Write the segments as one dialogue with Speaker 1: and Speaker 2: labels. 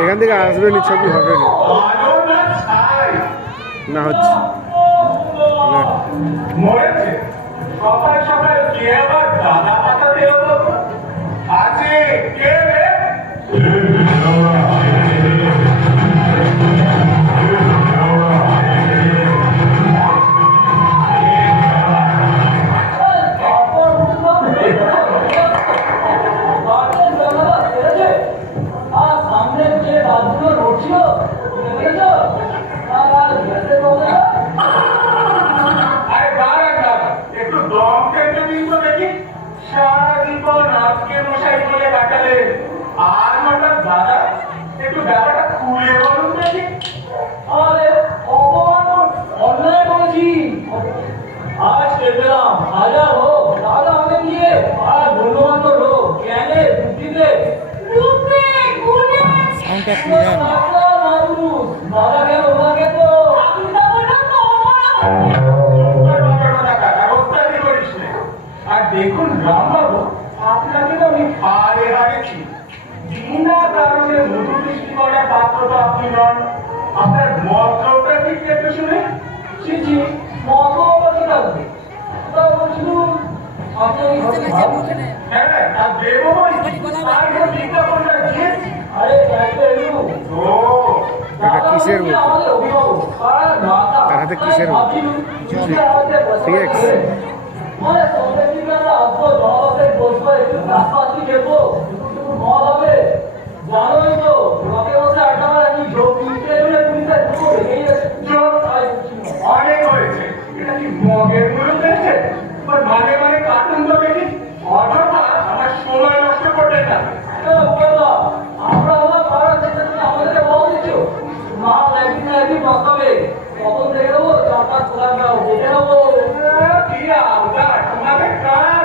Speaker 1: এখান থেকে আসবে নি ছবি হবে না। হচ্ছে।
Speaker 2: মরেছে। সবাই সবাই দাদা পাতা সেটি মতবাদী লাগবে তার শুধু আপনার হ্যাঁ আর বেরোবই আর বিজ্ঞাপনটা দিয়ে
Speaker 3: আরে
Speaker 1: কিসের তার হাতে কিসের
Speaker 3: জানোই তো ব্লকে বসে আড্ডা মারা কি ঝোঁক নিতে পুলিশের
Speaker 2: অনেক হয়েছে। এটা কি মগের মূল্য পেয়েছে ওর মাঝে মাঝে কার্টুন তো দেখি। অযথা আমার সময় নষ্ট করলেন না
Speaker 3: আমার মা একদিন একদিন বসাবে। কখন দেখে দেবো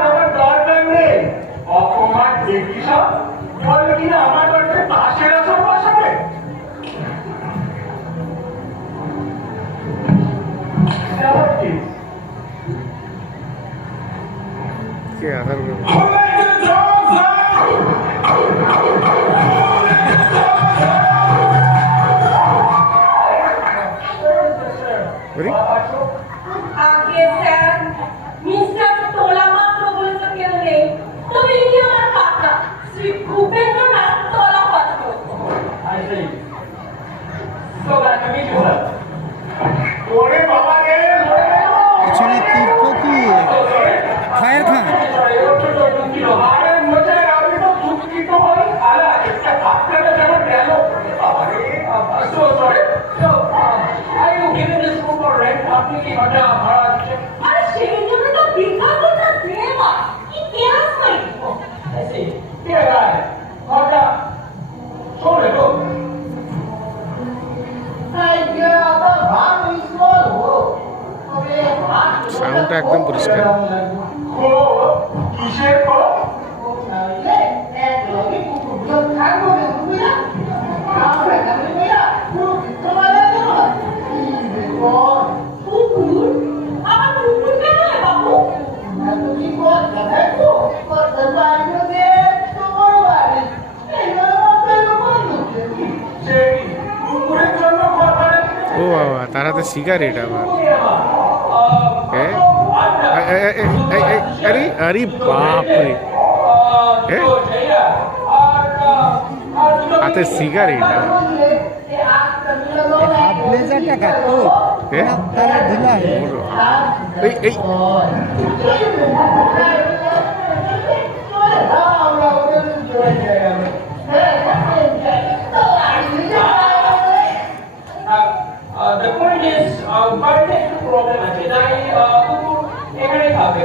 Speaker 2: আমার দরকার নেই। অপমান দেখি সব? বলল কিনা আমার পাশে 이렇게
Speaker 1: 하는 거. কার এটা আবার আরে আরে বাপ রে হাতে সিগার
Speaker 4: এটা ব্লেজারটা কার
Speaker 1: তো
Speaker 4: তাহলে ঢিলা
Speaker 1: এই এই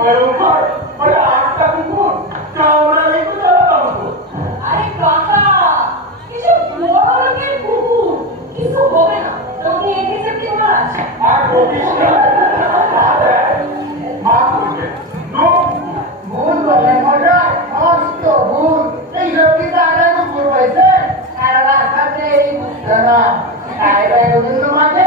Speaker 2: ভয়ঙ্কর ওরে আটটা কুকুর কামড়া লেগে দাঁড়ালাম
Speaker 5: আরে কাকা কিছু বড় লোকের কুকুর কিছু হবে না। তুমি একে চেপে মাস আর বলিস না আর
Speaker 2: রাস্তাতে এই বুঝতে না। আইরা এগুলো
Speaker 5: মাঝে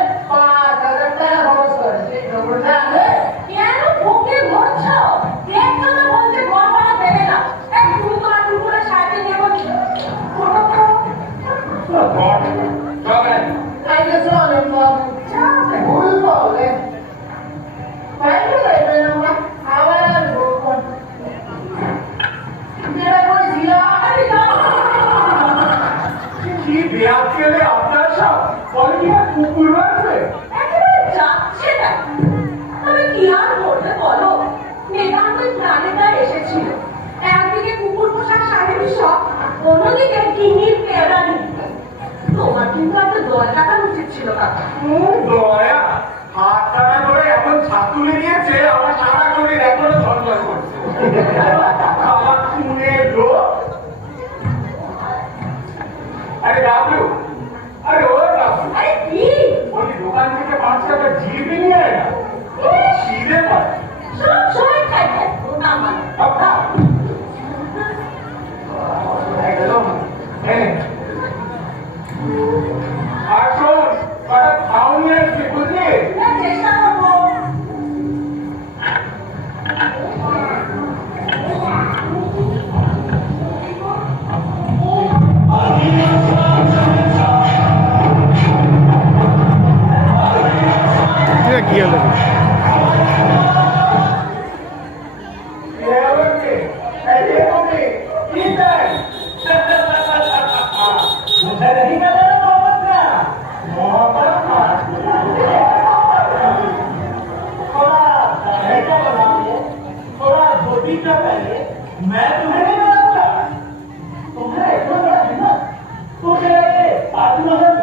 Speaker 5: Come.
Speaker 1: ज़िंदगी का पहले
Speaker 3: मैं तुम्हें नहीं बनाऊँगा तुम्हारा इतना बड़ा हिम्मत तुम कह रहे
Speaker 2: आत्महत्या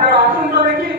Speaker 2: আপনারা তো দেখি।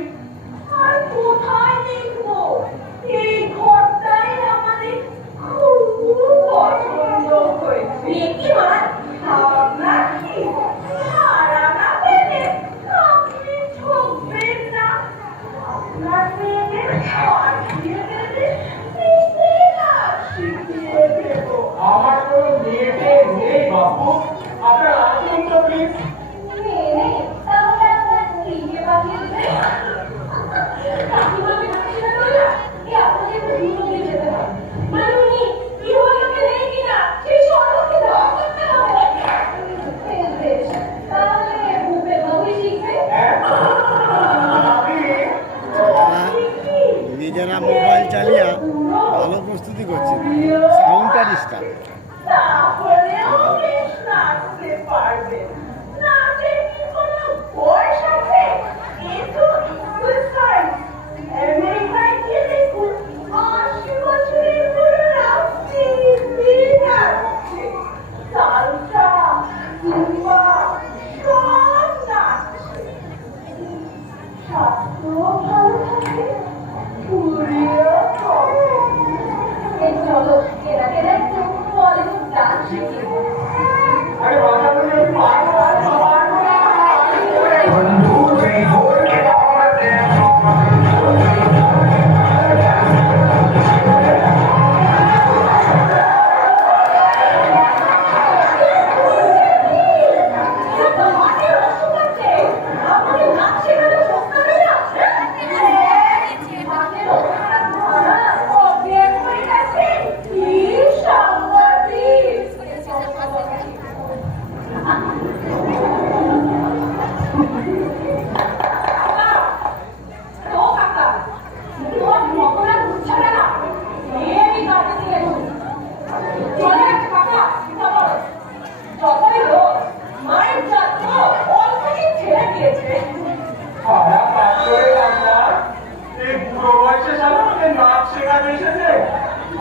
Speaker 5: আমাকে নাচ শেখাতে এসেছে।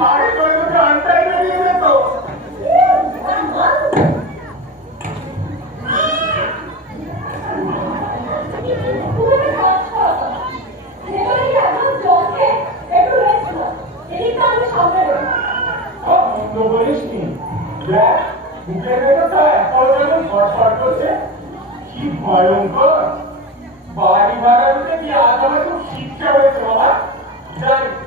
Speaker 5: আর
Speaker 2: করে
Speaker 5: তো
Speaker 2: গানটাই বেরিয়ে যেত কি ভয়ঙ্কর। বাড়ি ভাড়া কি আজ আমার খুব শিক্ষা হয়েছে বাবা। Oh,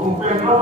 Speaker 2: un perro